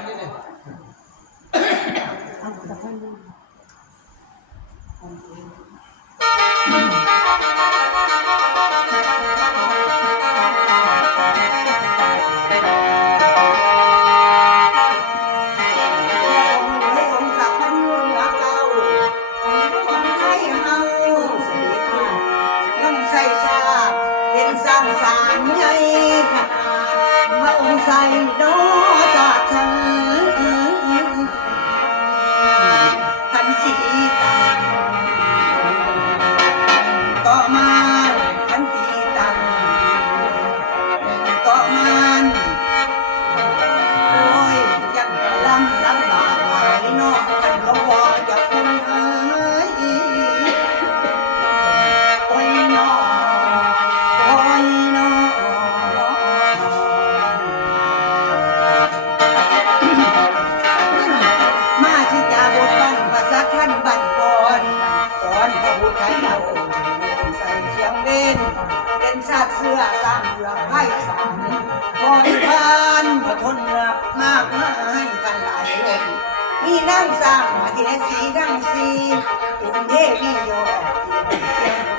ำนี่เลยสร้างสารใหญ่ขนาดมาองค์ใส่ดอจากฉันขันสีตังต่อมาขันตีตังต่อมาโอ้ยยังลำบากหลายนอกกันก็พอจะคงหายโอ้ยนอท่านบันก่อนพระพุทธเจ้าใส่เสียงเป็นชาติเสื้อสร้างเรื่องให้สารบริพารมาทนรับมากมายกันหลายคนมีนั่งสร้างมาเทศีทั้งสี่กรุงเทพนิยมเชียง